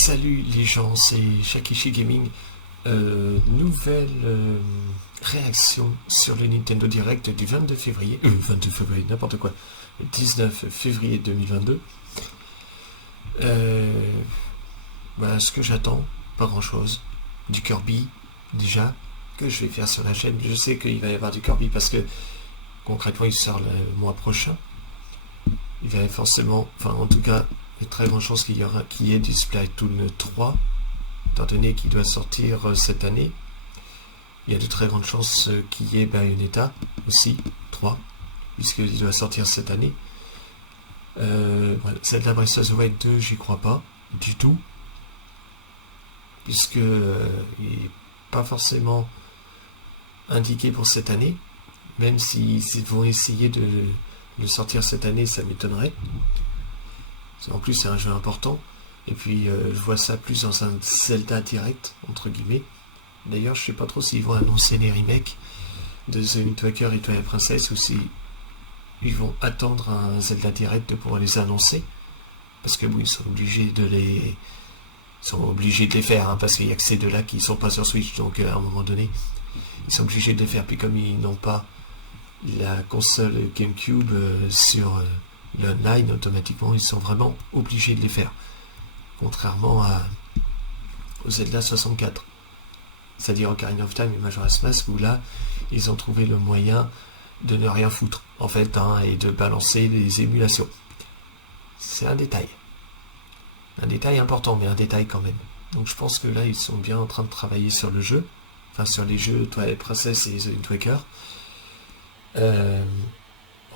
Salut les gens, c'est Shakishi Gaming. Nouvelle réaction sur le Nintendo Direct du 22 février. 22 février, n'importe quoi. Le 19 février 2022. Voilà ce que j'attends, pas grand chose. Du Kirby, déjà, que je vais faire sur la chaîne. Je sais qu'il va y avoir du Kirby parce que concrètement il sort le mois prochain. Il va y avoir forcément, enfin en tout cas, il y a très grande chance qu'il y ait du Splatoon 3, étant donné qu'il doit sortir cette année. Il y a de très grandes chances qu'il y ait Bayonetta aussi, 3, puisqu'il doit sortir cette année. Voilà. Zelda Breath of the Wild 2, j'y crois pas du tout, puisque il n'est pas forcément indiqué pour cette année, même s'ils vont essayer de le sortir cette année, ça m'étonnerait. En plus, c'est un jeu important. Et puis, je vois ça plus dans un Zelda direct, entre guillemets. D'ailleurs, je sais pas trop s'ils vont annoncer les remakes de The Wind Waker et Twilight Princess ou si ils vont attendre un Zelda direct de pouvoir les annoncer. Parce que bon, ils sont obligés de les faire, hein, parce qu'il y a que ces deux-là qui sont pas sur Switch. Donc, à un moment donné, ils sont obligés de les faire. Puis comme ils n'ont pas la console GameCube sur l'online, automatiquement ils sont vraiment obligés de les faire, contrairement au Zelda 64, c'est-à-dire Ocarina of Time et Majora's Mask, où là ils ont trouvé le moyen de ne rien foutre en fait, hein, et de balancer les émulations. C'est un détail important, mais un détail quand même. Donc je pense que là ils sont bien en train de travailler sur le jeu, enfin sur les jeux Twilight Princess et The Wind Waker.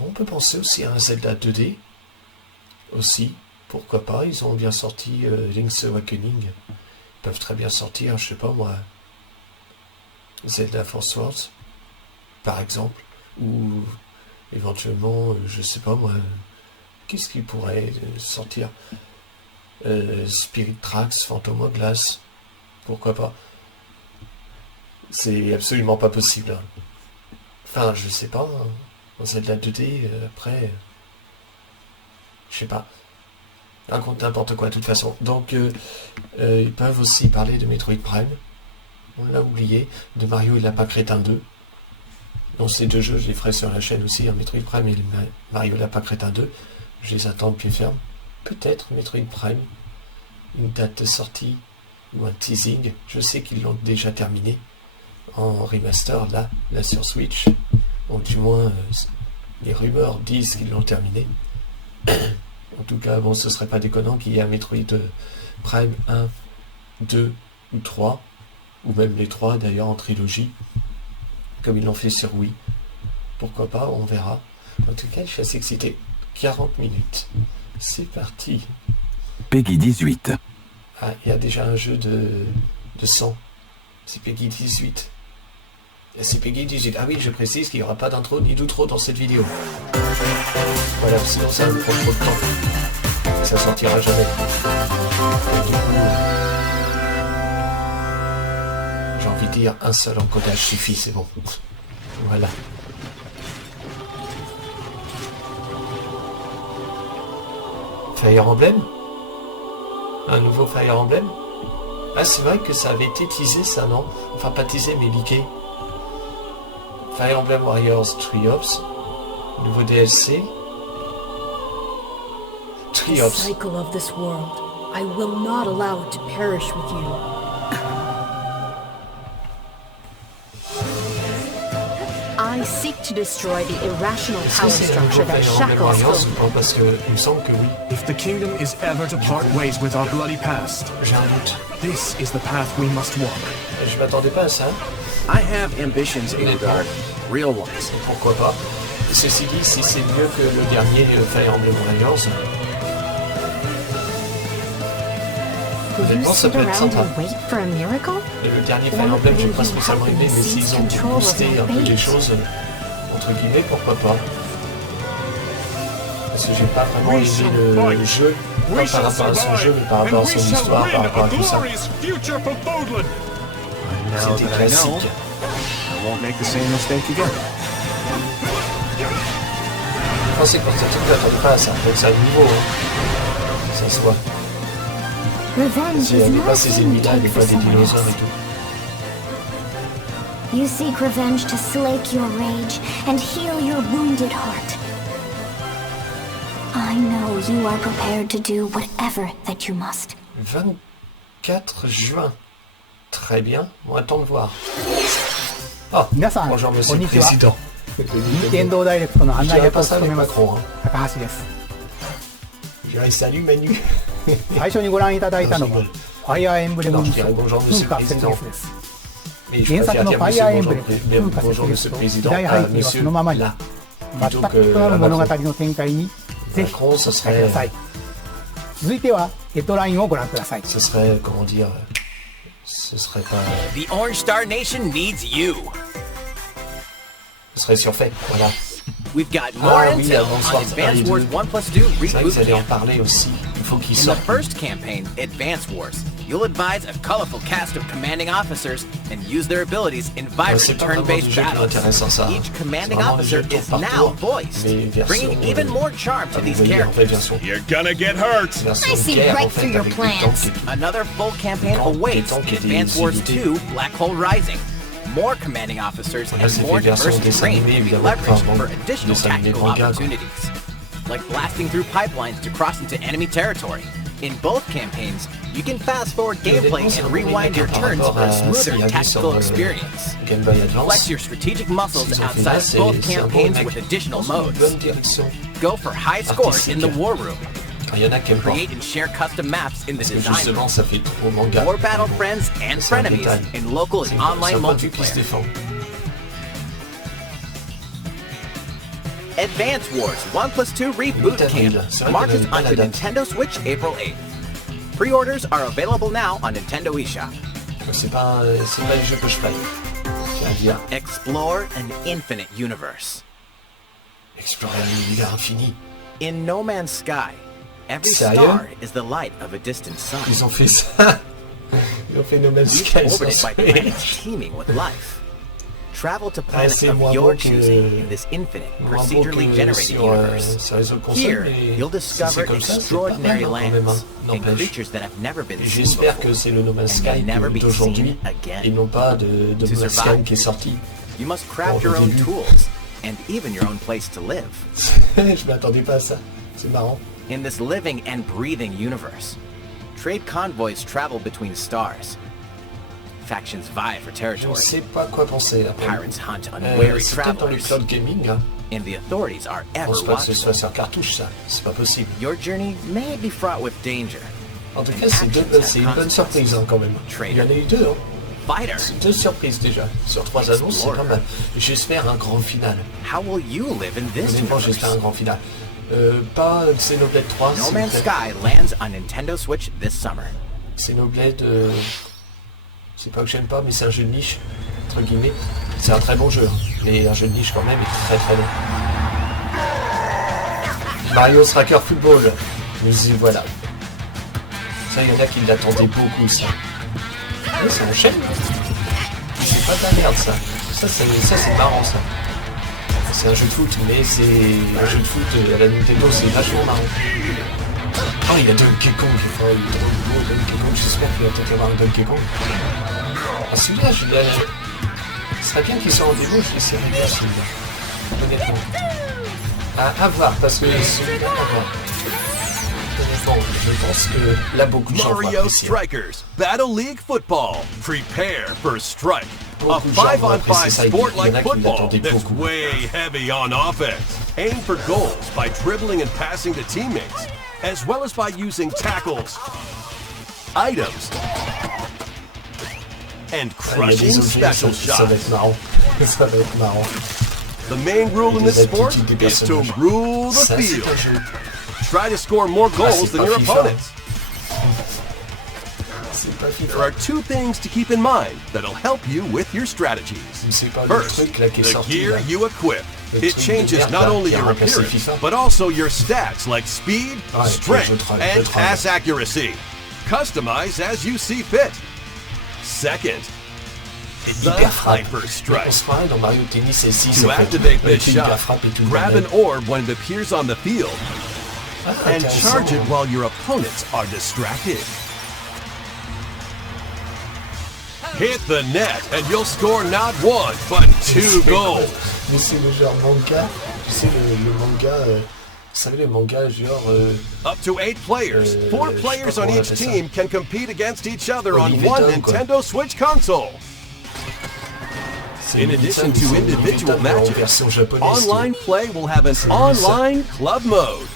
On peut penser aussi à un Zelda 2D aussi, pourquoi pas. Ils ont bien sorti Link's Awakening, ils peuvent très bien sortir, je sais pas moi, Zelda Force Wars par exemple, ou éventuellement je sais pas moi, qu'est-ce qui pourrait sortir, Spirit Tracks, Phantom Hourglass, pourquoi pas. C'est absolument pas possible, hein. Enfin, je sais pas, hein. En Zelda 2D, après, je sais pas. Raconte n'importe quoi, de toute façon. Donc, ils peuvent aussi parler de Metroid Prime. On l'a oublié. De Mario et Lapin Crétin 2. Donc, ces deux jeux, je les ferai sur la chaîne aussi, hein, Metroid Prime et Mario Lapin Crétin 2. Je les attends de pied ferme. Peut-être Metroid Prime. Une date de sortie ou un teasing. Je sais qu'ils l'ont déjà terminé en remaster, là sur Switch. Ou du moins, les rumeurs disent qu'ils l'ont terminé. En tout cas, bon, ce serait pas déconnant qu'il y ait un Metroid Prime 1, 2 ou 3, ou même les 3 d'ailleurs en trilogie, comme ils l'ont fait sur Wii. Pourquoi pas, on verra. En tout cas, je suis assez excité. 40 minutes. C'est parti. Peggy 18. Ah, il y a déjà un jeu de sang. C'est Peggy 18. C'est Peggy 18. Ah oui, je précise qu'il n'y aura pas d'intro ni d'outro dans cette vidéo. Voilà, sinon ça me prend trop de temps. Ça sortira jamais. Et du coup, j'ai envie de dire un seul encodage suffit, c'est bon. Voilà. Fire Emblem? Un nouveau Fire Emblem? Ah, c'est vrai que ça avait été teasé, ça, non? Enfin, pas teasé, mais leaké. Fire Emblem Warriors Triops, nouveau DLC. Triops. The cycle of this world. I will not allow it to perish with you. I seek to destroy the irrational power structure that shackles hope. Parce que il me semble que oui. If the kingdom is ever to part ways with our bloody past, J'ai un doute. this is the path we must walk. Je m'attendais pas à ça. I have ambitions, Ingard. Real ones. Pourquoi pas. Ceci dit, si c'est mieux que le dernier Fire Emblem Warriors, Will you honnêtement, ça sit peut être around sympa. and wait for a miracle? Et le dernier Fire Emblem, j'ai pas spécialement aimé, mais s'ils ont boosté un peu les choses, entre guillemets, pourquoi pas. Parce que j'ai pas vraiment aimé le jeu, pas par rapport à son jeu, mais par rapport à son histoire, par rapport à tout ça. Now C'était that I know, classique. I won't make the same mistake again. Je pensais que pour ce truc, j'attendais pas à ça, donc c'est à nouveau, hein. Ça se voit. Revenge Si is elle n'est pas not ses a thing ennemis you là, elle take n'est for pas des someone dinosaures et else. tout. You seek revenge to slake your rage and heal your wounded heart. I know you are prepared to do whatever that you must. 24 juin. Très bien, on attend de voir. Ah, 皆さん、 bonjour こ monsieur ん le にちは。 président. 任天堂ダイレクトの案内 Je dirais 役 pas を ça 務 avec めます Macron. Hein. 高橋です。 Je dirais salut Manu. 最初にご覧いただいたのは、ファイアーエンブレムミッション、風化セレスです。 Mais je 原作 préfère の dire ファイアーエンブ monsieur, レム、風化 bonjour セレ monsieur ス le と président. 時代背景はそ Monsieur のままに、 là. 全 Plutôt く異 que なる à 物語 Macron. の展開に、ぜひ Macron, ご ce 期待くださ serait, い。続いては、ヘッドラインをご覧ください。 ce serait, comment dire, ce serait pas, The Orange Star Nation needs you. ce serait surfait, voilà. We've got more Ah oui, intel bonsoir, on Advance salut. Wars 1+2 C'est vrai que Reboot vous allez en Camp. parler aussi. Il faut qu'il In the sorte. first campaign, Advance Wars, you'll advise a colorful cast of commanding officers and use their abilities in vibrant c'est pas vraiment turn-based du jeu qui battles. m'intéresse en ça. Each commanding C'est vraiment officer le jeu is tour par now tour. voiced, Les versions, bringing even more charm to vous these voyez, en fait, characters. version, You're gonna get hurt. version I see guerre, right en fait, through your avec des plans. tanks et tout. Another full campaign Tank, awaits tank in et des Advance Wars unités. 2 Black Hole Rising. More commanding officers Voilà, and c'est more des versions diverse dessin terrain animé, can be évidemment, leveraged pas for vraiment additional dessin animé tactical manga, quoi. opportunities, like blasting through pipelines to cross into enemy territory. In both campaigns, you can fast forward gameplay Honnêtement, c'est and vraiment rewind your par turns rapport for a à ce smoother qu'il y a vu sur tactical le experience. Game Boy Advance. Flex your strategic muscles S'ils ont fait là, outside both c'est un bon campaigns mec. with additional Dans une modes. bonne direction. Go for high scores in the artistique. war room. Quand il y en a qui aiment pas. Create and share custom maps in the Parce que design room. justement, ça fait trop manga. More battle friends and C'est un frenemies détail. in local C'est and un online point de vue qui se multiplayer. défend. Advance Wars 1+2 Reboot Avril. Camp C'est vrai marches qu'on avait pas la onto date. Nintendo Switch April 8th. Pre-orders are available now on Nintendo eShop. C'est pas le jeu que je ferais. C'est à dire, Explore an infinite universe. explorer un univers infini. In No Man's Sky, every Sérieux? star is the light of a distant sun. Ils ont fait ça. Ils ont fait No Man's Each Sky orbited sur by Switch. planets teeming with life. Travel to planets c'est of moins your beau que- choosing in this infinite, Moins beau procedurally que generated sur universe. les autres consoles, Here, mais you'll si c'est discover comme ça, c'est pas extraordinary mal, quand même, lands hein, and n'empêche. creatures that have never been Et seen j'espère before. que c'est le No Man's and may Sky never be d'aujourd'hui seen again. et non pas de No To Man's Sky survive, qui est sorti. You must craft Bon, your au own début. tools and even your own place to live. Je m'attendais pas à ça. C'est marrant. In this living and breathing universe, trade convoys travel between stars. Factions vie for Je ne territory. sais pas quoi penser là. Pirates hunt unwary C'est peut-être dans le travelers. cloud gaming. Hein. And the authorities are Je ever pense pas que ce watching. soit sur cartouche ça. C'est pas possible. Your journey may be fraught with danger. En tout and cas, actions c'est have une bonne surprise hein, quand même. Il y en a eu deux. Hein. Fighter, 2 surprises déjà. Sur 3 annonces, c'est pas mal. J'espère un grand final. how will you live in this Honnêtement, j'espère un universe? grand final. Pas Xenoblade 3, No s'il Man's vous plaît. Sky lands on Nintendo Switch this summer. Xenoblade, c'est pas que j'aime pas, mais c'est un jeu de niche, entre guillemets. C'est un très bon jeu, hein, mais un jeu de niche quand même, et très très bon. Mario Striker Football, mais voilà. Ça, il y en a qui l'attendaient beaucoup, ça. Mais ça enchaîne. C'est pas de la merde, ça. Ça, c'est marrant, ça. C'est un jeu de foot, mais c'est un jeu de foot à la Nintendo, c'est vachement marrant. Oh, il y a Donkey Kong, enfin, il est trop beau, Donkey Kong, j'espère qu'il va peut-être y avoir un Donkey Kong. Ah, celui-là, ce serait bien qu'il soit en démo, je l'essaierai bien celui-là. Honnêtement. À voir, parce que celui-là, à voir. Honnêtement, je pense que là, beaucoup de gens vont Mario apprécier. Strikers Battle League Football. Prepare for Strike. A Beaucoup de gens vont 5-on-5 apprécier ça, il y en sport a like qui football l'attendaient that's beaucoup. way heavy on offense. Aim for goals by dribbling and passing to teammates, as well as by using tackles, items, and Il y a des crushing objets, special ça va shots. être marrant. Ça va être marrant. The main rule in this Des sport aptitudes des is to personnages. rule the Ça, c'est field. un jeu. Try to score more goals c'est than pas your FIFA. opponents. C'est pas There are FIFA. 2 things to keep in mind that'll help you with your strategies. C'est pas le First, truc là qui est the sorti. gear Là. you equip. Le It truc de changes merde, not là, only qui a your remplacé appearance, FIFA. but also your stats like speed, Ouais, strength, je travaille, and je travaille. pass accuracy. Customize as you see fit. Second, the Hyper frappe. Hyper On Strike. se croirait dans Mario Tennis et 6 To activate avec this une hyper shot, frappe et tout le grab an bordel. orb when it appears on the field Ah, and intéressant. charge it while your opponents are distracted. Hit the net and you'll score not one, but 2 goals. Mais c'est le genre manga, tu sais, le manga, vous savez, le manga genre... Up to 8 players. 4 players on each team can compete against each other on one Nintendo Switch console. In addition to individual matches, online play will have an online club mode.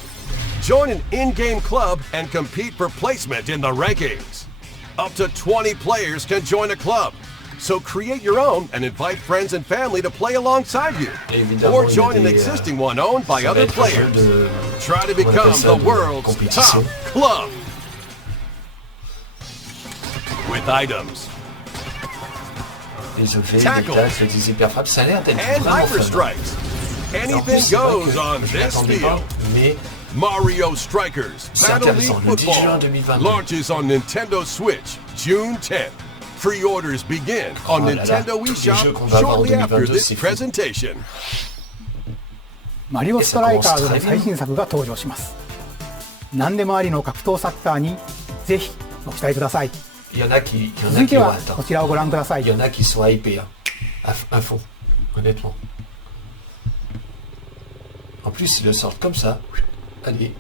Join an in-game club and compete for placement in the rankings. Up to 20 players can join a club. So create your own and invite friends and family to play alongside you. Or join an existing one owned by other players. Try to become the world's top club. With items, les effets, les tâches, les hyperfrappes, ça a l'air d'être and vraiment hyper fun. strikes. Anything goes on this field. Mais Mario Strikers Battle League Football launches on Nintendo Switch June 10th. Pre-orders begin on Nintendo eShop shortly after this presentation. マリオストライカーズの最新作が登場します。何でもありの格闘サッカーにぜひご期待ください。続いてはこちらをご覧ください。Il y en a qui sont hypés à fond, honnêtement. En plus, ils le sortent comme ça. Allez.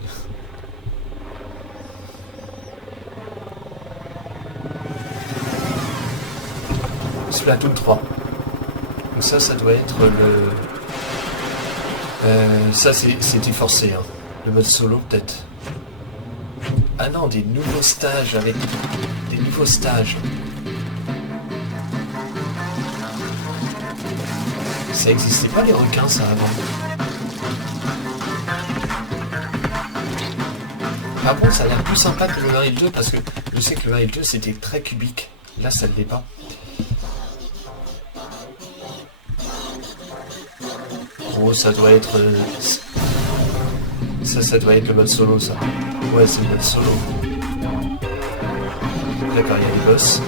Splatoon 3. Donc ça doit être le... ça c'était forcé, hein. Le mode solo peut-être. Ah non, des nouveaux stages avec... Des nouveaux stages. Ça existait pas les requins ça avant. Par contre ça a l'air plus sympa que le 1 et le 2 parce que je sais que le 1 et le 2 c'était très cubique. Là ça ne l'est pas. Oh ça doit être... Ça doit être le mode solo ça. Ouais c'est le mode solo. D'accord, il y a les boss.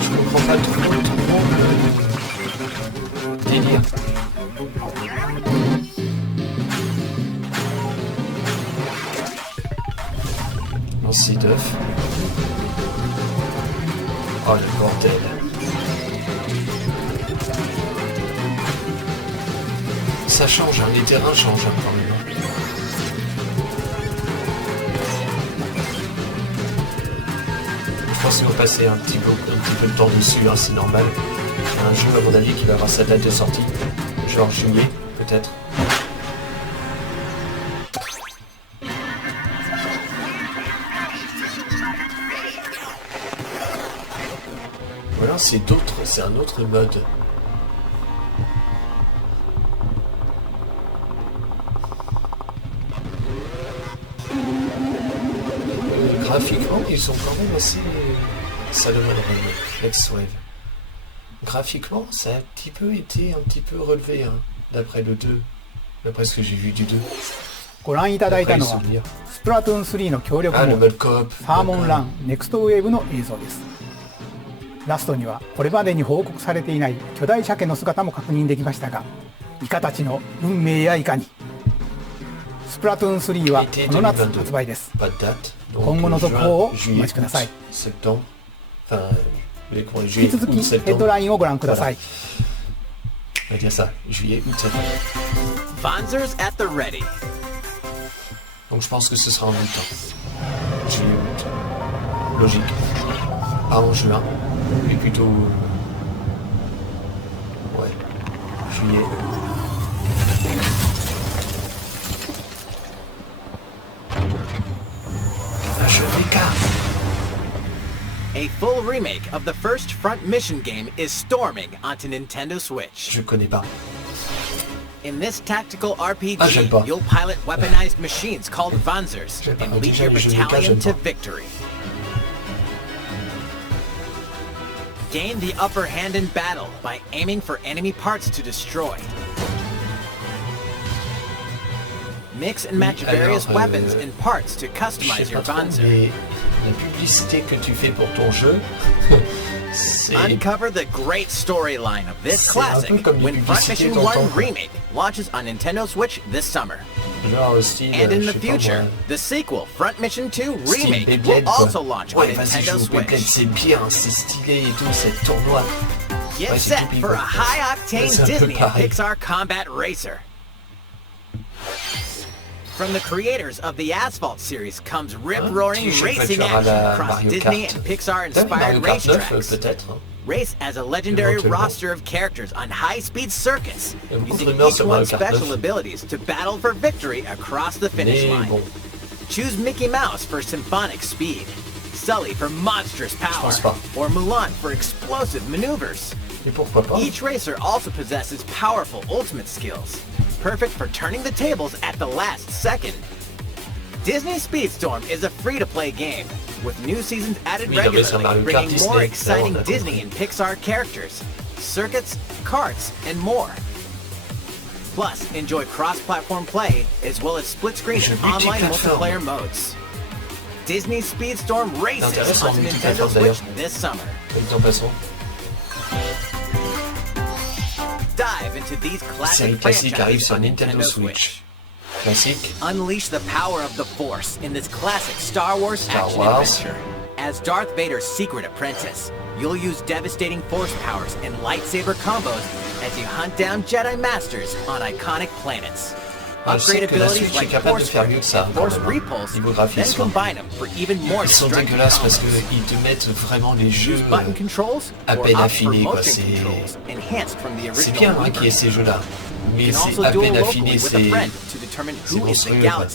Je comprends pas trop le délire. Lancer d'œuf. Oh le bordel. Ça change, hein, les terrains changent hein, quand même. Je pense qu'ils vont passer un petit peu de temps dessus, hein, c'est normal. Un jeu à mon avis qui va avoir sa date de sortie, genre juillet peut-être. Voilà, c'est un autre mode. Graphiquement, ils sont quand même assez... Ça demande Next Wave. Graphiquement, ça a un petit peu été relevé, hein, d'après le 2. D'après ce que j'ai vu du 2. ご覧いただいたのはスプラトゥーン3の協力モードサーモンランネクストウェーブの映像です。ラストにはこれまでに報告されていない巨大鮭の姿も確認できましたが、イカたちの運命やいかに。スプラトゥーン3はこの夏発売です。今後の続報をお待ちください。引き続きヘッドラインをご覧ください。Vanzers at the ready. Donc je pense que ce sera en août. Juillet, août. Logique. Pas en juin, mais plutôt... Ouais. Juillet. A full remake of the first Front Mission game is storming onto Nintendo Switch. Je connais pas. In this tactical RPG, you'll pilot weaponized machines called Vanzers and lead your battalion to victory. Gain the upper hand in battle by aiming for enemy parts to destroy. Mix and match various weapons and parts to customize your Banzer. Mais la publicité que tu fais pour ton jeu, c'est... Uncover the great storyline of this classic when Front Mission 1 Remake launches on Nintendo Switch this summer. Genre style, And in the future, the sequel, Front Mission 2 Remake, Beyblade, will also launch on Nintendo Switch. C'est bien, c'est stylé et tout, c'est tournoi. Get set for a high-octane Disney and Pixar combat racer. From the creators of the Asphalt series comes rip-roaring racing action across Disney and Pixar-inspired racetracks. Race as a legendary roster of characters on high-speed circuits, using each one's special abilities to battle for victory across the finish line. Choose Mickey Mouse for symphonic speed, Sully for monstrous power, or Mulan for explosive maneuvers. Each racer also possesses powerful ultimate skills, perfect for turning the tables at the last second. Disney Speedstorm is a free-to-play game, with new seasons added regularly, bringing more exciting Disney and Pixar characters, circuits, karts, and more. Plus, enjoy cross-platform play, as well as split-screen and online multiplayer modes. Disney Speedstorm races on Nintendo Switch this summer. Dive into these classic franchises on Nintendo Switch. Classique. Unleash the power of the Force in this classic Star Wars action adventure. As Darth Vader's secret apprentice, you'll use devastating Force powers and lightsaber combos as you hunt down Jedi Masters on iconic planets. Upgrade abilities like Force Grip and Force Repulse, then combine them for even more destructive dégueulasses parce qu'ils te mettent vraiment les jeux button controls à peine affinés, quoi. C'est bien vrai qu'il y ait ces jeux-là, mais c'est à peine affiné, c'est monstrueux, quoi.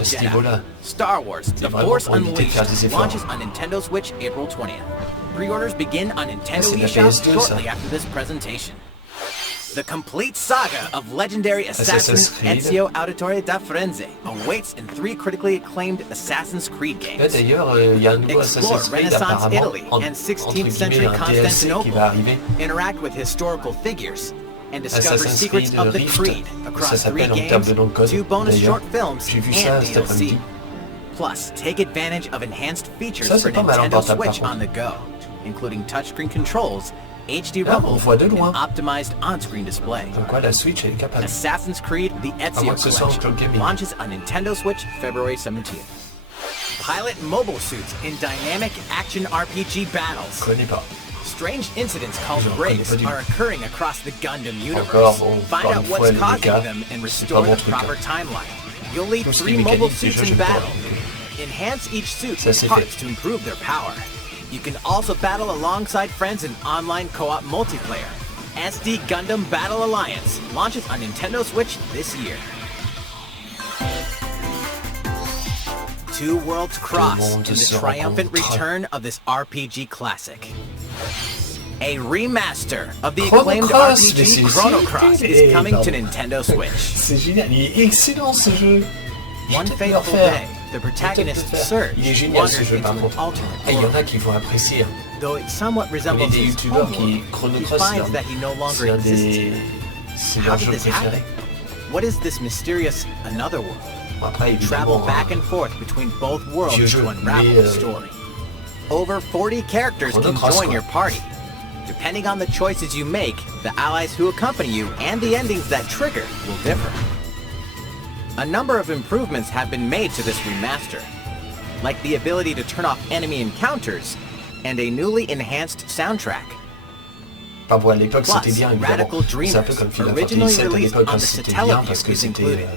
À ce niveau-là, Star Wars: The Force Unleashed launches on Nintendo Switch April 20th. Pre-orders begin on Nintendo eShop shortly after this presentation. The complete saga of legendary assassin Ezio Auditore da Firenze awaits in 3 critically acclaimed Assassin's Creed games. D'ailleurs, il y a un nouveau Assassin's Creed Renaissance apparemment, Italy and 16th century un DLC qui va arriver. Interact with historical figures and discover Assassin's secrets Creed of the Rift, Creed ça across 3 s'appelle en termes de games, nom de code. 2 bonus short films, J'ai vu ça and cet DLC. après-midi. Plus, take advantage of enhanced features Ça, for c'est pas mal en Nintendo portable, Switch par on contre. the go, including touchscreen controls, HD Ah, rumble, on voit de and loin. optimized on-screen display. Comme quoi, la Switch, elle est capable. Assassin's Creed: The Ezio moins que ce soit en Collection cloud gaming. launches on Nintendo Switch February 17th. Pilot mobile suits in dynamic action RPG battles. Je connais pas. Strange incidents called J'en breaks connais pas du are occurring across the Gundam universe. Encore, bon, Find encore out une what's fois, les causing gars, them and c'est restore pas mon the truc, proper hein. timeline. You'll lead Tout ce 3 qui est mobile mécanique, déjà, suits in j'aime pas. battle. Enhance each suit Ça, with c'est parts fait. to improve their power. You can also battle alongside friends in online co-op multiplayer. SD Gundam Battle Alliance launches on Nintendo Switch this year. 2 worlds cross in the triumphant return of this RPG classic. A remaster of the acclaimed RPG Chrono Cross is coming to Nintendo Switch. C'est génial, il est excellent ce jeu. One fateful day, the protagonist Surge Il est génial ce wanders jeu par into an contre. alternate Ah, il y en world. a qui vont apprécier. Though it somewhat Il y a resembles des his youtubeurs home qui world, Chrono he Cross, finds that he no longer c'est un exists. des... C'est How leur did jeu this happen? préféré. What is this mysterious another world? Bon, après, Travel évidemment, back and forth between both worlds Vieux jeu, to unravel mais, the story. Over 40 characters Chrono can Cross, join quoi. your party. Depending on the choices you make, the allies who accompany you and the endings that trigger will differ. A number of improvements have been made to this remaster, like the ability to turn off enemy encounters and a newly enhanced soundtrack. Enfin bon, à l'époque Plus, c'était bien évidemment. Radical C'est un peu comme Final Originally Fantasy VII à released l'époque, on hein, the c'était Satella bien view parce que is c'était included.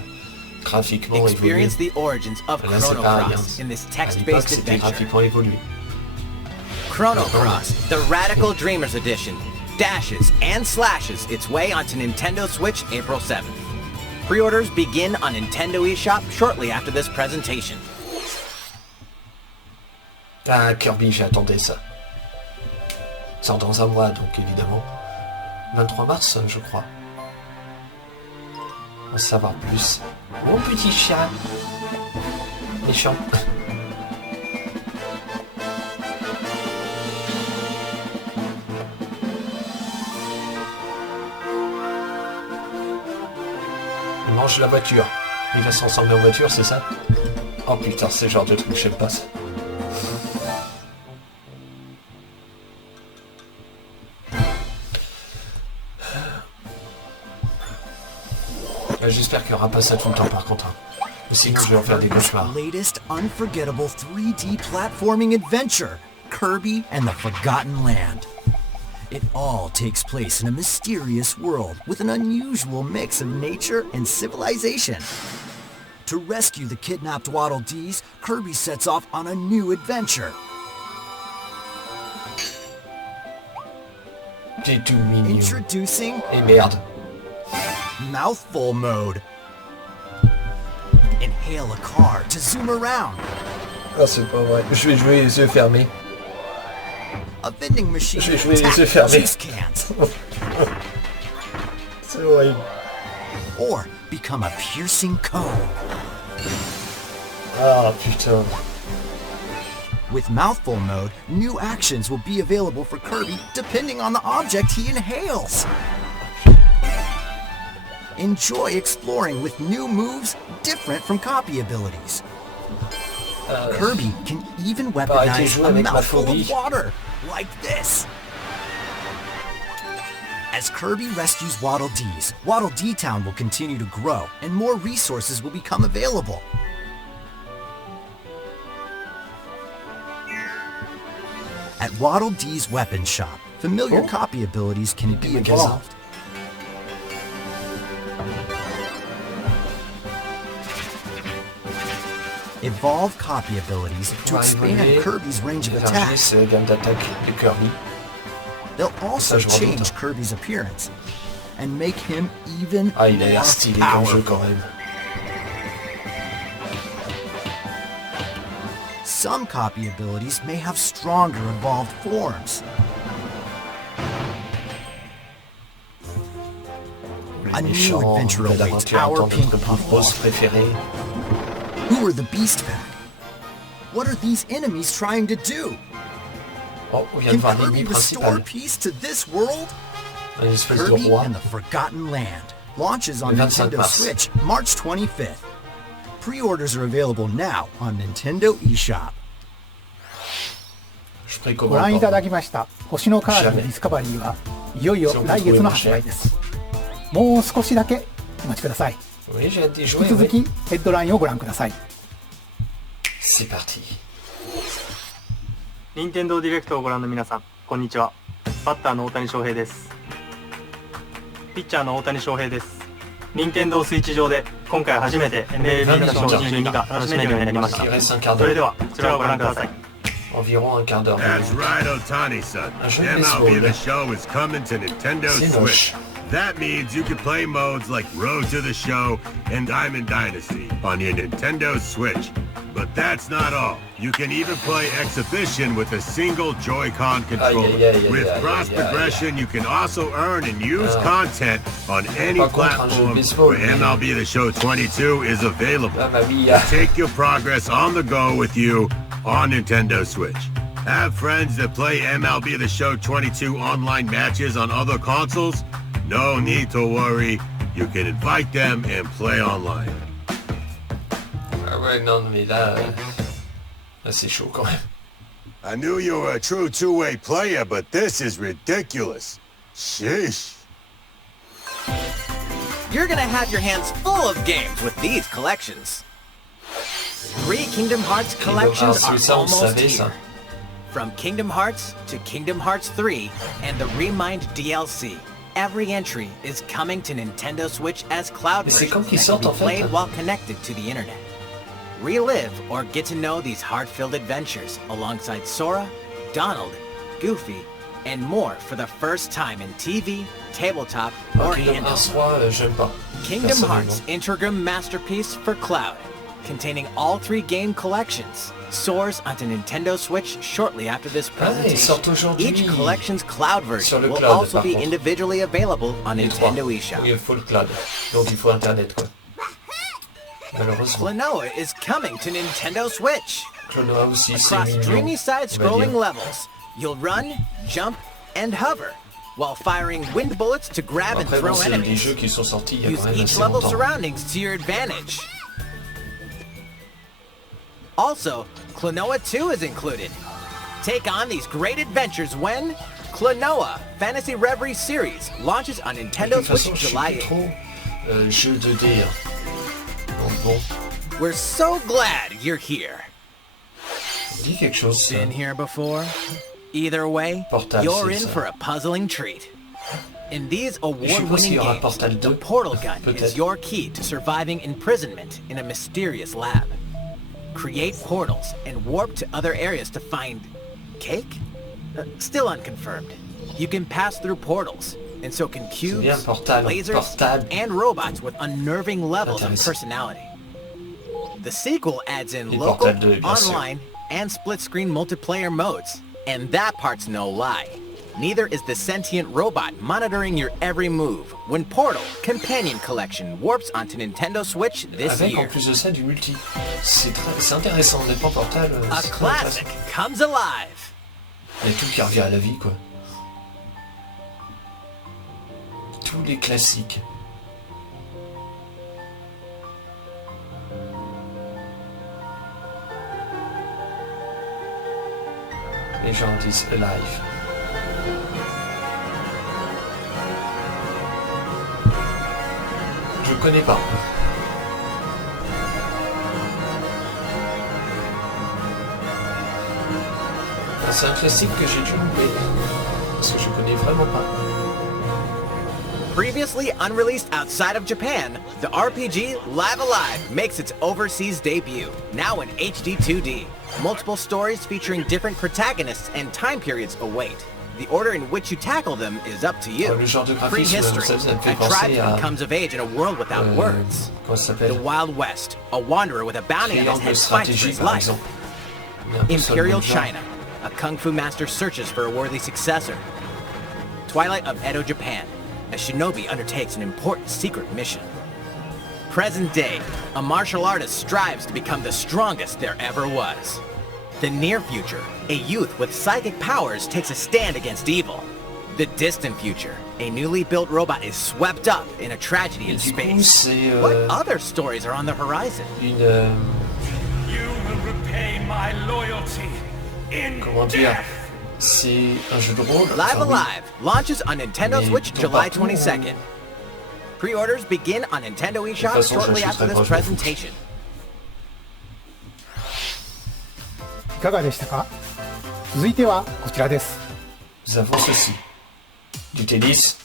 graphiquement évolué. Experience the origins of Là, c'est Chrono pas rien. Cross in this À l'époque text-based c'était adventure. graphiquement évolué. Chrono Cross, the Radical Dreamers Edition, dashes and slashes its way onto Nintendo Switch April 7th. Pre-orders begin on Nintendo eShop shortly after this presentation. Ah, Kirby, j'attendais ça. Sort dans un mois, donc évidemment. 23 mars, je crois. On va savoir plus. Mon petit chat. Méchant. Il mange la voiture. Il va se transformer en voiture, c'est ça? Oh putain, c'est le genre de truc que j'aime pas ça. J'espère qu'il n'y aura pas ça tout le temps par contre. Sinon je vais en faire des cauchemars. Latest unforgettable 3D platforming adventure, Kirby and the Forgotten Land. It all takes place in a mysterious world with an unusual mix of nature and civilization. To rescue the kidnapped Waddle Dees, Kirby sets off on a new adventure. T'es tout mignon. Introducing Et merde. Mouthful Mode. Inhale a car to zoom around. Ah c'est pas vrai. Je vais jouer les yeux fermés. A vending machine. Je vais jouer les yeux fermés. C'est horrible. Or become a piercing cone. Ah putain. With Mouthful Mode, new actions will be available for Kirby depending on the object he inhales. Enjoy exploring with new moves different from copy abilities. Kirby can even weaponize a mouthful of water, like this. As Kirby rescues Waddle Dees, Waddle Dee Town will continue to grow and more resources will become available. At Waddle Dee's weapon shop, familiar copy abilities can be evolved. Evolve copy abilities to expand Kirby's range of attack. They'll also change Kirby's appearance and make him even more powerful. Some copy abilities may have stronger evolved forms. A new adventure awaits our Pink People. Who are the Beast Pack? What are these enemies trying to do? Can Kirby restore peace to this world? Kirby and the Forgotten Land launches on Nintendo Switch March 25th. Pre-orders are available now on Nintendo eShop. ご覧いただきました星のカービィディスカバリーはいよいよ来月の発売です。もう少しだけお待ちください。引き続きヘッドラインをご覧ください。C'est parti。任天堂ディレクトをご覧の皆さん、こんにちは。バッターの大谷翔平です。ピッチャーの大谷翔平です。任天堂スイッチ上で今回初めて MLB2022 が楽しめるようになりました。それではこちらをご覧ください。Environ un quart d'heure. That's right, Otani-san. MLB The Show is coming to Nintendo Switch. That means you can play modes like Road to the Show and Diamond Dynasty on your Nintendo Switch. But that's not all. You can even play Exhibition with a single Joy-Con controller. With cross progression, you can also earn and use content on any platform where MLB The Show 22 is available. Take your progress on the go with you on Nintendo Switch. Have friends that play MLB The Show 22 online matches on other consoles? No need to worry. You can invite them and play online. Ah ouais, non, mais là c'est chaud quand même. I knew you were a true two-way player, but this is ridiculous. Sheesh. You're gonna have your hands full of games with these collections. 3 Kingdom Hearts collections are almost here. From Kingdom Hearts to Kingdom Hearts 3 and the Remind DLC. Every entry is coming to Nintendo Switch as cloud versions that can be played while connected to the internet. Relive or get to know these heart-filled adventures alongside Sora, Donald, Goofy, and more for the first time in TV, tabletop, or handheld. Kingdom Hearts Intergram Masterpiece for Cloud, containing all 3 game collections, soars onto Nintendo Switch shortly after this presentation. Each collection's cloud version will also be individually available on Nintendo eShop. Oui, il faut le cloud, donc il faut Internet quoi. Malheureusement. Klonoa is coming to Nintendo Switch. Klonoa aussi, across dreamy side-scrolling levels, you'll run, jump, and hover, while firing wind bullets to grab and throw enemies. Use each level's surroundings to your advantage. Also, Klonoa 2 is included. Take on these great adventures when Klonoa Fantasy Reverie Series launches on Nintendo Switch July 8th. Jeu de dés. Donc bon. We're so glad you're here. Dis quelque chose. Been here before? Either way, you're in for a puzzling treat. In these award-winning games, the portal gun is your key to surviving imprisonment in a mysterious lab. Create portals and warp to other areas to find cake? Still unconfirmed. You can pass through portals, and so can cubes, lasers, and robots with unnerving levels of personality. The sequel adds in local, online, and split-screen multiplayer modes. And that part's no lie. Neither is the sentient robot monitoring your every move when Portal Companion Collection warps onto Nintendo Switch this year. En plus de ça, du multi. C'est intéressant, honnêtement, Portal. A classic comes alive. Il y a tout qui revient à la vie, quoi. Tous les classiques. Les gens disent alive. Je connais pas. C'est un classique que j'ai dû louper. Parce que je connais vraiment pas. Previously unreleased outside of Japan, the RPG Live Alive makes its overseas debut, now in HD 2D. Multiple stories featuring different protagonists and time periods await. The order in which you tackle them is up to you. Prehistory, a tribesman comes of age in a world without words. The Wild West, a wanderer with a bounty on his head fights for his life. Imperial China, a kung fu master searches for a worthy successor. Twilight of Edo, Japan, a shinobi undertakes an important secret mission. Present day, a martial artist strives to become the strongest there ever was. The near future, a youth with psychic powers takes a stand against evil. The distant future, a newly built robot is swept up in a tragedy in space. What other stories are on the horizon? You will repay my loyalty in death. C'est un jeu de rôle. Live Alive launches on Nintendo Switch July 22nd. Pre-orders begin on Nintendo eShop shortly after this presentation. いかがでしたか？続いてはこちらです。 Nous avons ceci. Du tennis.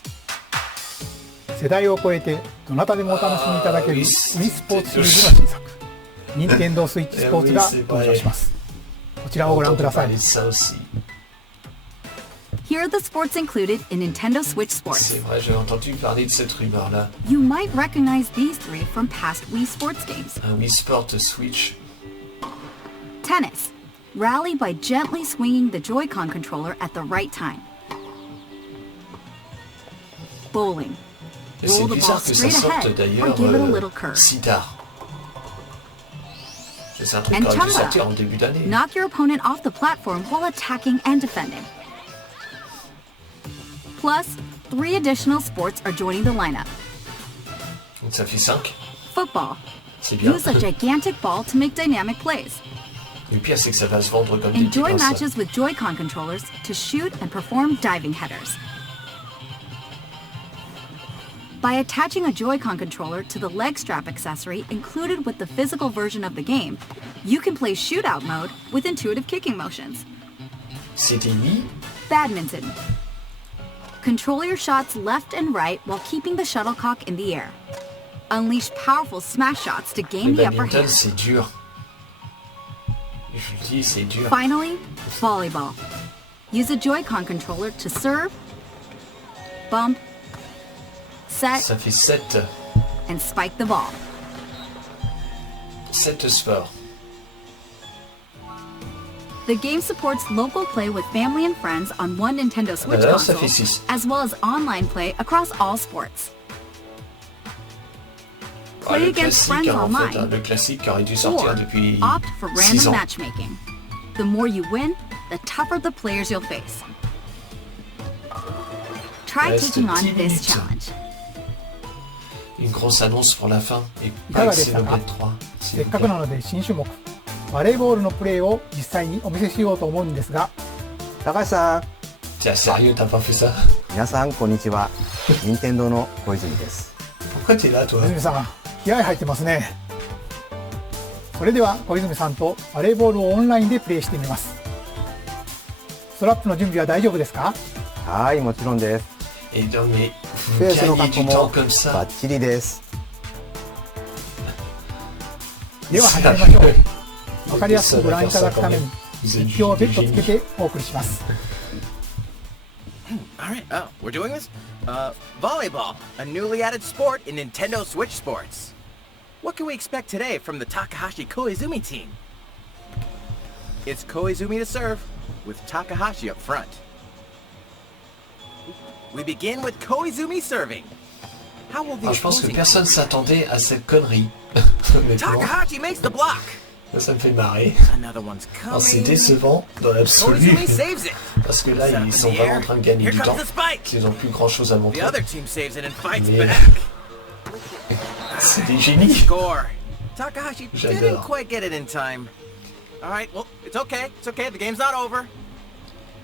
世代を超えてどなたでもお楽しみいただける Wii スポーツシリーズの新作、Nintendo Switch スポーツが登場します。こちらをご覧ください。 Here are the sports included in Nintendo Switch Sports. C'est vrai, j'ai entendu parler de cette rumeur-là. You might recognize these three from past Wii Sports games. Un Wii Sport Switch. Tennis. Rally by gently swinging the Joy-Con controller at the right time. Bowling. Roll the ball straight ahead or give it a little curve. Sitar. C'est un truc qui aurait dû sortir en début d'année. Knock your opponent off the platform while attacking and defending. Plus, 3 additional sports are joining the lineup. Donc ça fait 5. Football. C'est bien. Use a gigantic ball to make dynamic plays. Le pire, c'est que ça va se vendre comme des Enjoy matches with Joy-Con controllers to shoot and perform diving headers. By attaching a Joy-Con controller to the leg strap accessory included with the physical version of the game, you can play shootout mode with intuitive kicking motions. C'était lui. Badminton. Control your shots left and right while keeping the shuttlecock in the air. Unleash powerful smash shots to gain the upper hand. C'est dur. Je le dis, c'est dur. Finally, volleyball. Use a Joy-Con controller to serve, bump, set, ça fait 7. And spike the ball. 7 sports. The game supports local play with family and friends on one Nintendo Switch Alors, ça console, fait 6. as well as online play across all sports. Play against friends online, en fait, le classique qui aurait dû sortir depuis opt for 6 random ans. matchmaking. The more you win, the tougher the players you'll face. Try taking on this challenge. Une grosse annonce pour la fin et いかpasがでしたか？ Xenoblade 3. せっかくなので新種目バレーボールのプレーを実際にお見せしようと思うんですが、高橋さん、Tiens, sérieux, t'as pas fait ça? 皆さんこんにちは。任天堂の小泉です。Pourquoi t'es là, toi? 小泉さん、気合入ってますね。それでは小泉さんとバレーボールをオンラインでプレーしてみます。ストラップの準備は大丈夫ですか？はい、もちろんです。Et non, mais フェ vous イスの gagnez 格好 du も temps comme バ ça. ッチリです。では始めましょう。わかりやすくご覧いただくために実況を別途つけてお送りします。Alright, oh, we're doing this? Volleyball, a newly added sport in Nintendo Switch Sports. What can we expect today from the Takahashi Koizumi team? It's Koizumi to serve, with Takahashi up front. We begin with Koizumi serving. How will the Alors, je pense que opposing personne s'attendait à cette connerie. Honnêtement. Takahashi makes the block. Ça me fait marrer. Another one's Alors, c'est coming. décevant dans l'absolu. Koizumi saves it. Parce que là, ils sont vraiment en train de gagner Here du comes temps. the spike. Ils n'ont plus grand chose à The montrer. other team saves it and fights Mais- back. C'est des génies. Score. Takahashi didn't J'adore. quite get it in time. All right, well, it's okay. It's okay. The game's not over.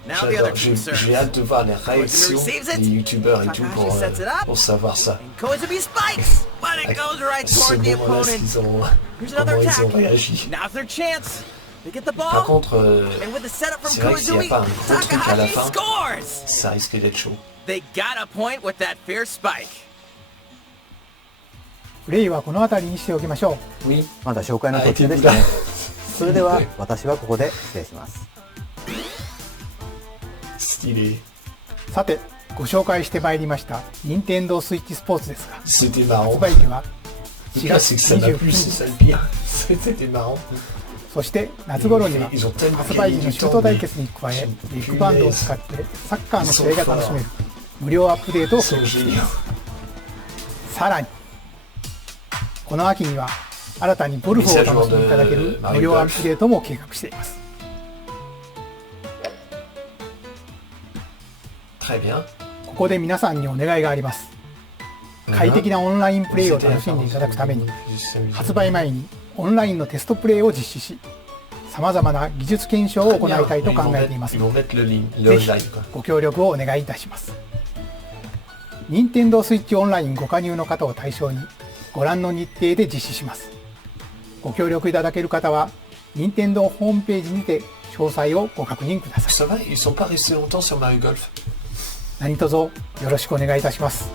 Now the other J'adore. team serves. J'ai hâte de voir les réactions receives it. des youtubeurs et tout Takahashi sets it up. pour savoir ça. And Koizumi spikes, but it goes right Ce toward the moment-là, opponent. qu'ils ont, Here's comment another ils attack. ont réagi. Now's their chance. They get the Par ball. contre, And with the setup from c'est vrai que s'il n'y Koizumi, a pas un gros truc à la Takahashi fin, scores. ça risque d'être chaud. They got a point with that fierce spike. プレイはこの辺りにしておきましょう。Oui. まだ紹介の途中でしたね。それでは私はここで失礼します。Stylé. さて、ご紹介してまいりました任天堂スイッチスポーツですが、 C'était 発 marrant. 売日は Le 4 pire, c'est 月 que ça m'a 29 plu, c'est 日、 ça le pire. C'était marrant. そして夏頃には Ils ont tellement 発売 gagné 時の du シュー temps. ト対決に加え、ビッグバンドを使ってサッカーの試合が楽しめる無料アップデートを Ils 計 sont 画してい géniaux. ます。さらに、この秋には新たにゴルフをお楽しみいただける無料アップデートも計画しています。 Très bien. ここで皆さんにお願いがあります。快適なオンラインプレイを楽しんでいただくために、発売前にオンラインのテストプレイを実施し、さまざまな技術検証を行いたいと考えていますので、ぜひご協力をお願いいたします。任天堂スイッチオンラインご加入の方を対象にご覧の日程で実施します。ご協力いただける方は任天堂ホームページにて詳細をご確認ください。 Ça va, ils sont pas restés longtemps sur Mario Golf. 何卒よろしくお願いいたします。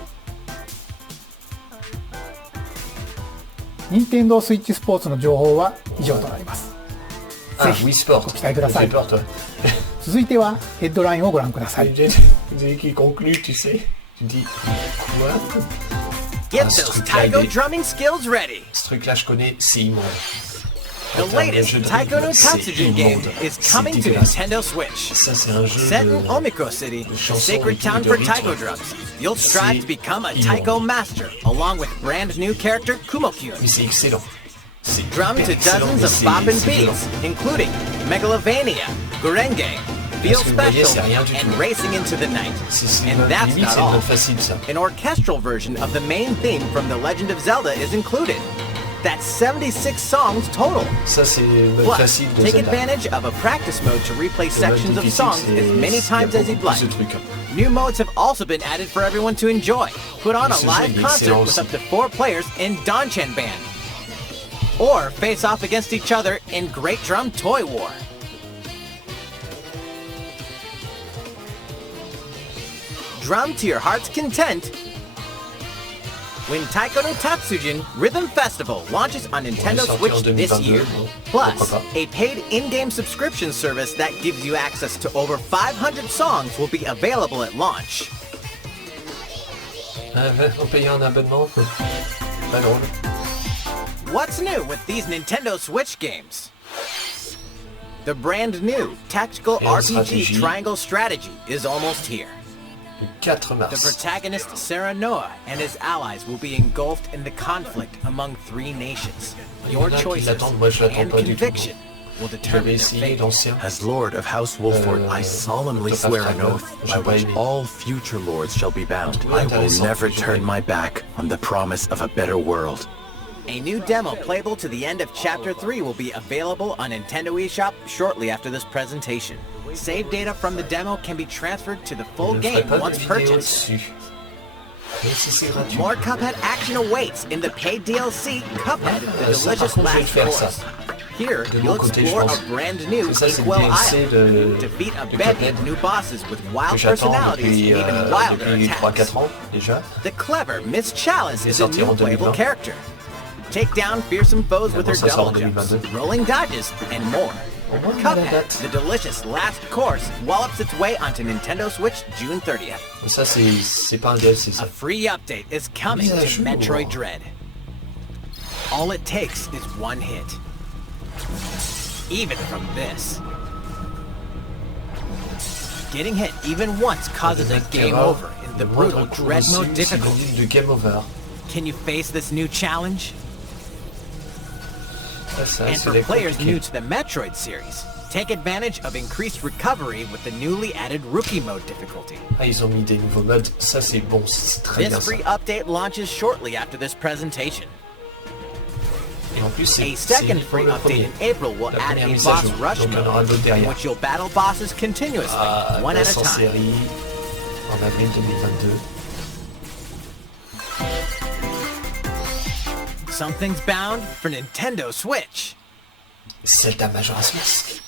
任天堂スイッチスポーツの情報は以上となります。 Ah, ぜひ Wii Sport. ご期待ください。 Fais peur, toi. 続いてはヘッドラインをご覧ください。 Dès qu'il conclut, tu sais, tu dis quoi? Get Ah, ce those truc-là, taiko il est- drumming skills ready. Ce truc-là, je connais, c'est immonde. The latest Taiko no Tatsujin game is coming to Nintendo Switch. Ça, c'est un jeu Set in de... Omiko City, a chansons sacred et town de for rythme. taiko drums, you'll strive to become a immonde. taiko master, along with brand new character Kumo-kyun. Mais c'est excellent. C'est Drum hyper to excellent, dozens mais of c'est boppin' violent. beats, including Megalovania, Gurenge, Feel Parce que vous voyez, Special, c'est rien du and tout. Racing into the Night. C'est And that's limite, not c'est une all. note facile, ça. An orchestral version of the main theme from The Legend of Zelda is included. That's 76 songs total. Ça, c'est une note Plus, facile de take Zelda. advantage of a practice mode to replay Le mode sections of difficile, songs c'est- as many il y a times as you'd beaucoup like. plus de trucs, hein. New modes have also been added for everyone to enjoy. Put on a Ce jeu, live il est concert excellent with aussi. up to 4 players in Donchan Band. Or face off against each other in Great Drum Toy War. Drum to your heart's content when Taiko no Tatsujin Rhythm Festival launches on Nintendo sorti Switch en this 2022, year. bon, Plus, pourquoi pas. a paid in-game subscription service that gives you access to over 500 songs will be available at launch. En payant un abonnement, pas drôle. What's new with these Nintendo Switch games? The brand new tactical Et en RPG stratégie. triangle strategy is almost here. Le 4 The mars. protagonist Sarah Noah and his allies will be engulfed in the conflict among 3 nations. Your Il y en a qui choices l'attendent, moi, je l'attends and pas du tout. conviction will J'avais determine their essayé fate. l'ancien. As Lord of House Wolford, I solemnly swear an oath by which all future lords shall be bound. I will never turn my back on the promise of a better world. A new demo playable to the end of Chapter 3 will be available on Nintendo eShop shortly after this presentation. Save data from the demo can be transferred to the full game once purchased. More Cuphead action awaits in the paid DLC, Cuphead, the delicious last course. Here, you'll explore a brand new Inkwell Isle, defeat a bevy of new bosses with wild personalities and even wilder attacks. The clever Miss Chalice is a new playable character. Take down fearsome foes with her double jumps, rolling dodges, and more. Cuphead, the delicious last course, wallops its way onto Nintendo Switch June 30th. Ça, c'est pas un DLC, ça. A free update is coming to Metroid Dread. All it takes is one hit. Even from this. Getting hit even once causes a game over in the brutal Dread mode difficulty. Can you face this new challenge? And for players new to the Metroid series, take advantage of increased recovery with the newly added Rookie Mode difficulty. Ah, ils ont mis des nouveaux modes, ça c'est bon, c'est très bien ça. This free update launches shortly after this presentation. Et en plus, a second free update in April will add a boss rush mode, in which you'll battle bosses continuously, one at a time. Série, en avril 2022. Something's bound for Nintendo Switch. Zelda Majora's Mask.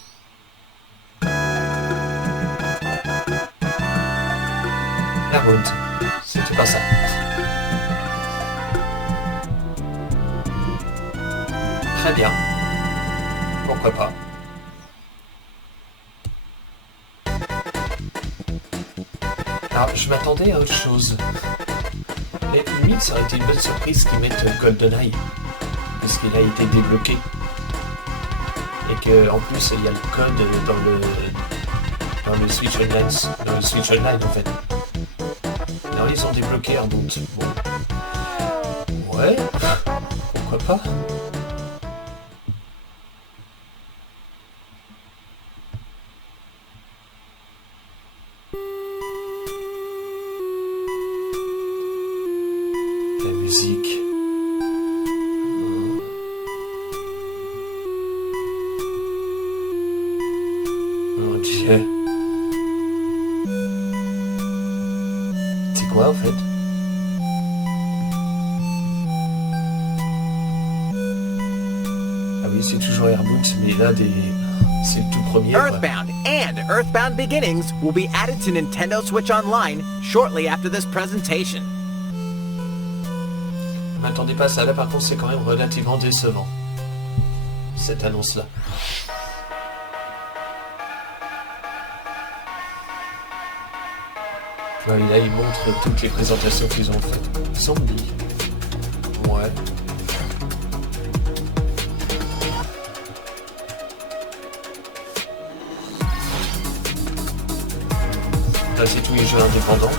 La route, c'était pas ça. Très bien. Pourquoi pas. Alors, je m'attendais à autre chose. Mais limite, ça aurait été une bonne surprise qu'ils mettent GoldenEye, puisqu'il a été débloqué. Et que en plus, il y a le code dans le Switch Online, en fait. Alors, ils ont débloqué un bout. Bon. Ouais, pourquoi pas. Musique. Oh Dieu. C'est quoi en fait? Ah oui, c'est toujours Airboot, mais là c'est le tout premier. Earthbound and Earthbound Beginnings will be added to Nintendo Switch Online shortly after this presentation. M'attendez pas à ça, là par contre c'est quand même relativement décevant, cette annonce là. Ouais, là ils montrent toutes les présentations qu'ils ont faites. Zombie. Ouais. Là c'est tous les jeux indépendants.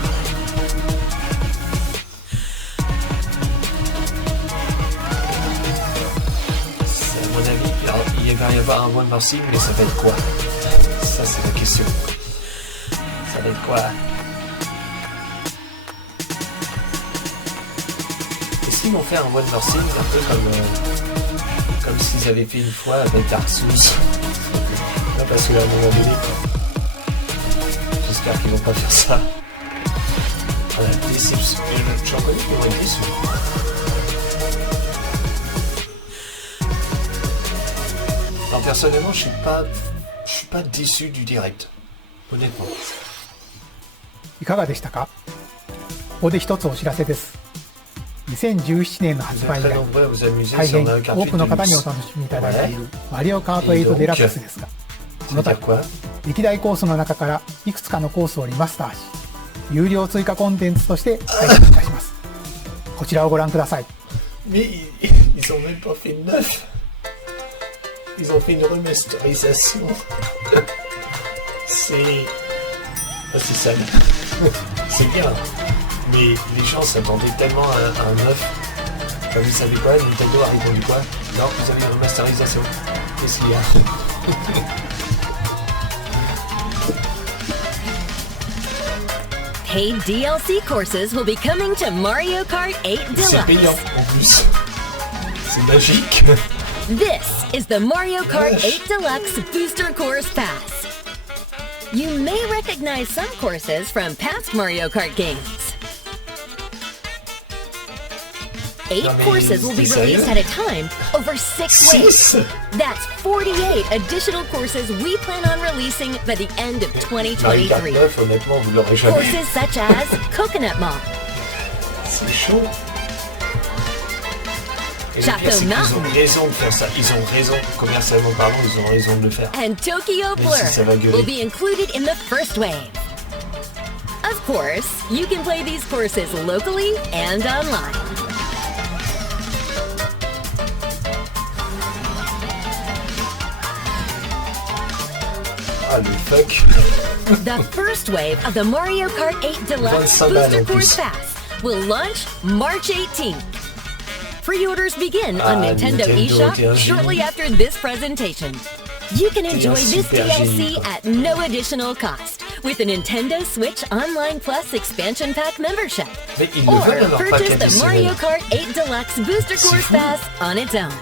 Il va y avoir un one more thing, mais ça va être quoi? Ça c'est la question. Ça va être quoi? Est-ce qu'ils vont faire un one more thing un peu comme s'ils avaient fait une fois avec Dark Souls? Là parce qu'à un moment donné, j'espère qu'ils vont pas faire ça. Voilà, déception. J'en connais qui vont être déçus. Alors, personnellement, je suis pas déçu du direct, honnêtement. いかがでしたか？ここで一つお知らせです。2017年の発売以来、大変多くの方にお楽しみいただいているマリオカート8デラックスですが、この度歴代コースの中からいくつかのコースをリマスターし、有料追加コンテンツとして配信いたします。こちらをご覧ください。Mais ils ont même pas fait neuf. Ils ont fait une remasterisation. C'est sale. C'est bien. Mais les gens s'attendaient tellement à un neuf. Enfin, vous savez quoi, Nintendo a répondu quoi? Non, vous avez une remasterisation. Qu'est-ce qu'il y a? Paid DLC courses will be coming to Mario Kart 8 Deluxe. C'est payant en plus. C'est magique. This is the Mario Kart 8 Deluxe Booster Course Pass. You may recognize some courses from past Mario Kart games. 8 courses will be released at a time over 6 waves. That's 48 additional courses we plan on releasing by the end of 2023. Courses such as Coconut Mall. C'est chaud. Et le pire, c'est qu'ils ont raison de faire ça. Ils ont raison, commercialement parlant, ils ont raison de le faire. And Tokyo Blur will be included in the first wave. Of course, you can play these courses locally and online. Ah, le fuck. The first wave of the Mario Kart 8 Deluxe Booster Course Pass will launch March 18th. Pre-orders begin on Nintendo eShop shortly after this presentation. You can enjoy this DLC at no additional cost with a Nintendo Switch Online Plus Expansion Pack membership. Or purchase the Mario Kart 8 Deluxe Booster Course Pass on its own.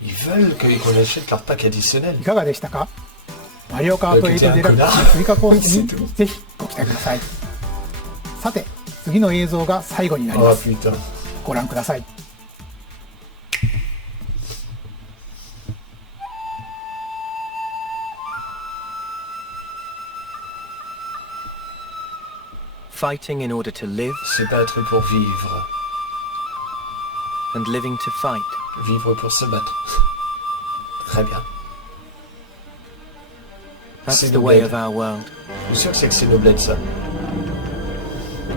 Ils veulent qu'on achète leur pack additionnel. いかがでしたか？マリオカート8デラックス追加コースにぜひご期待ください。さて、次の映像が最後になります。ご覧ください。Fighting in order to live. Se battre pour vivre. And living to fight. Vivre pour se battre. Très bien. That's the way of our world. Je suis sûr que c'est Xenoblade ça.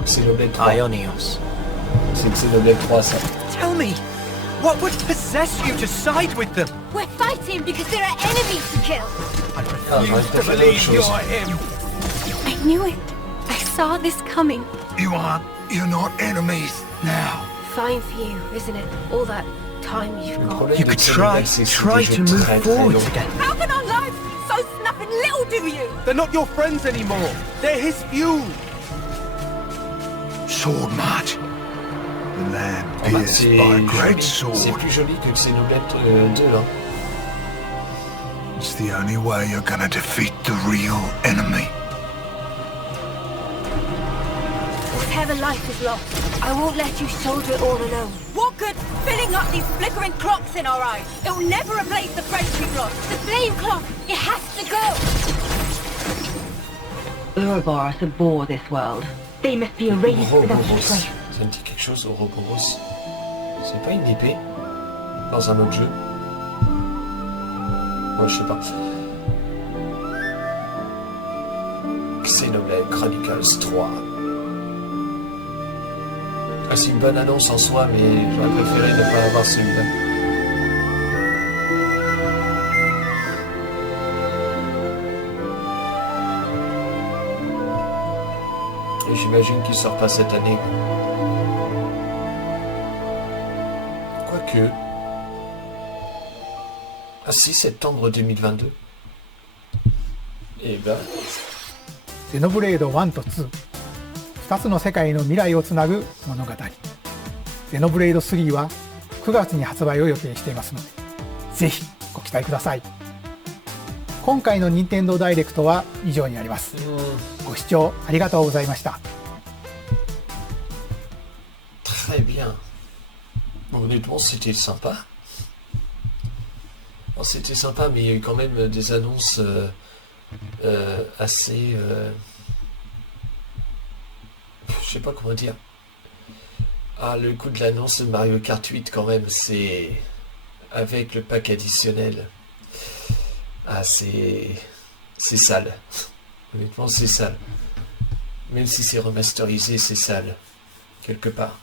Xenoblade 3. Ionios. C'est Xenoblade 3 ça. Tell me, what would possess you to side with them? We're fighting because there are enemies to kill. I refuse to believe you're him. I knew it. I saw this coming. You're not enemies now. Fine for you, isn't it? All that time you've got. You could try to move forward again. How can our lives be so snapping little do you? They're not your friends anymore. They're his fuel. Sword march. The land pierced by a great sword. C'est plus joli que Xenoblade 2 hein. It's the only way you're gonna defeat the real enemy. Whatever life is lost, I won't let you shoulder it all alone. What good filling up these flickering clocks in our eyes? It'll never replace the friends we've lost. The flame clock, it has to go. Ouroboros abhor this world. They must be erased without a trace. Ça me dit quelque chose, Ouroboros. C'est pas une épée dans un autre jeu? Moi, je sais pas. Xenoblade Chronicles 3. Ah, c'est une bonne annonce en soi, mais j'aurais préféré ne pas avoir celui-là. Et j'imagine qu'il sort pas cette année. Quoique... Ah si, septembre 2022. Eh ben... Xenoblade 1と2。2つの世界の未来をつなぐ物語。ゼノブレイド3は9月に発売を予定していますので、ぜひご期待ください。今回の任天堂ダイレクトは以上になります。ご視聴ありがとうございました。Très bien. Honnêtement, c'était sympa. Alors, c'était sympa, mais il y a eu quand même des annonces assez... je sais pas comment dire. Ah, le coup de l'annonce de Mario Kart 8 quand même, c'est... Avec le pack additionnel. Ah, c'est sale. Honnêtement, c'est sale. Même si c'est remasterisé, c'est sale. Quelque part.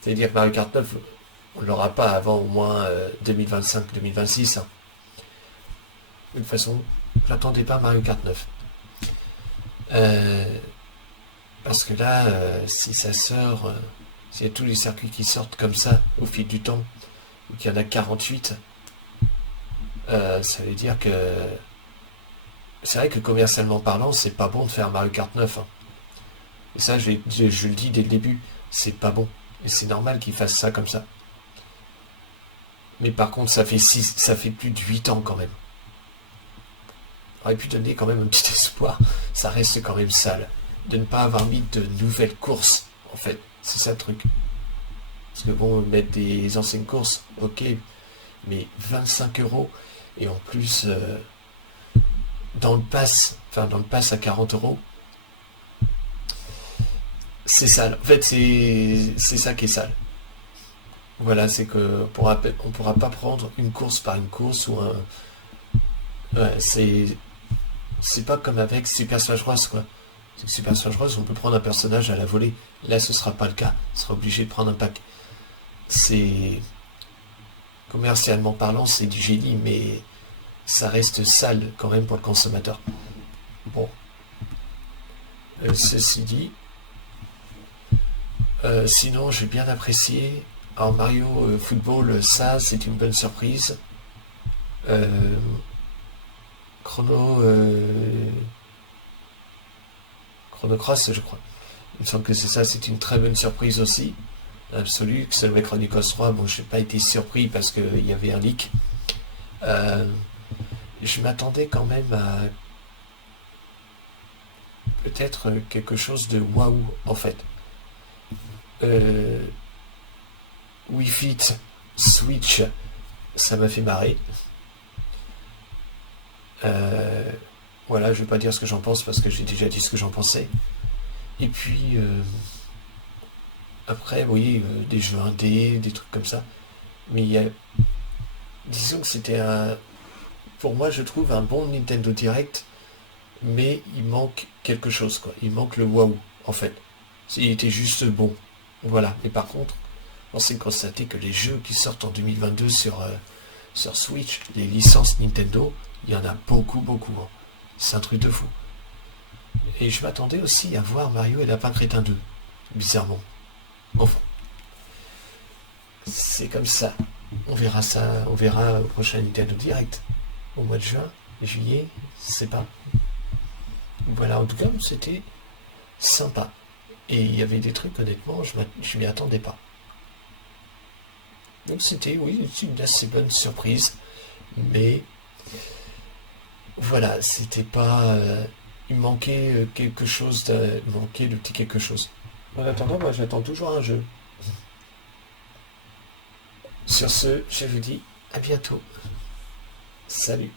C'est-à-dire que Mario Kart 9, on ne l'aura pas avant au moins 2025-2026. Hein. De toute façon, j'attendais pas Mario Kart 9. Parce que là, si ça sort, s'il y a tous les circuits qui sortent comme ça au fil du temps, ou qu'il y en a 48, ça veut dire que... C'est vrai que commercialement parlant, c'est pas bon de faire Mario Kart 9. Hein. Et ça, je le dis dès le début, c'est pas bon. Et c'est normal qu'ils fassent ça comme ça. Mais par contre, ça fait plus de 8 ans quand même. On aurait pu donner quand même un petit espoir. Ça reste quand même sale. De ne pas avoir mis de nouvelles courses, en fait. C'est ça le truc. Parce que bon, mettre des anciennes courses, ok. Mais 25 €. Et en plus, dans le pass à 40 €, c'est sale. En fait, c'est ça qui est sale. Voilà, c'est que on pourra pas prendre une course par une course ou un... Ouais, c'est pas comme avec Super Smash Bros, quoi. Super Smash Bros, on peut prendre un personnage à la volée. Là, ce sera pas le cas. On sera obligé de prendre un pack. C'est... Commercialement parlant, c'est du génie, mais ça reste sale quand même pour le consommateur. Bon. Ceci dit... sinon, j'ai bien apprécié. Alors, Mario Football, ça, c'est une bonne surprise. Chrono Cross, je crois. Il me semble que c'est ça, c'est une très bonne surprise aussi. Absolue. Xenoblade Chronicles 3, bon, je n'ai pas été surpris parce qu'il y avait un leak. Je m'attendais quand même à peut-être quelque chose de waouh, en fait. Wii Fit Switch, ça m'a fait marrer. Voilà, je vais pas dire ce que j'en pense parce que j'ai déjà dit ce que j'en pensais. Et puis après, oui, des jeux indés, des trucs comme ça. Mais il y a, disons que c'était pour moi, je trouve un bon Nintendo Direct, mais il manque quelque chose, quoi. Il manque le waouh, en fait. Il était juste bon. Voilà. Et par contre, on s'est constaté que les jeux qui sortent en 2022 sur Switch, les licences Nintendo, il y en a beaucoup, beaucoup. Hein. C'est un truc de fou. Et je m'attendais aussi à voir Mario et Lapin Crétin 2. Bizarrement. Enfin. C'est comme ça. On verra ça. On verra au prochain Nintendo Direct. Au mois de juin, juillet, je sais pas. Voilà, en tout cas, c'était sympa. Et il y avait des trucs, honnêtement, je m'y attendais pas. Donc c'était, oui, une assez bonne surprise. Mais voilà, c'était pas... il manquait quelque chose, il manquait le petit quelque chose. En attendant, moi j'attends toujours un jeu. Sur ce, je vous dis à bientôt. Salut.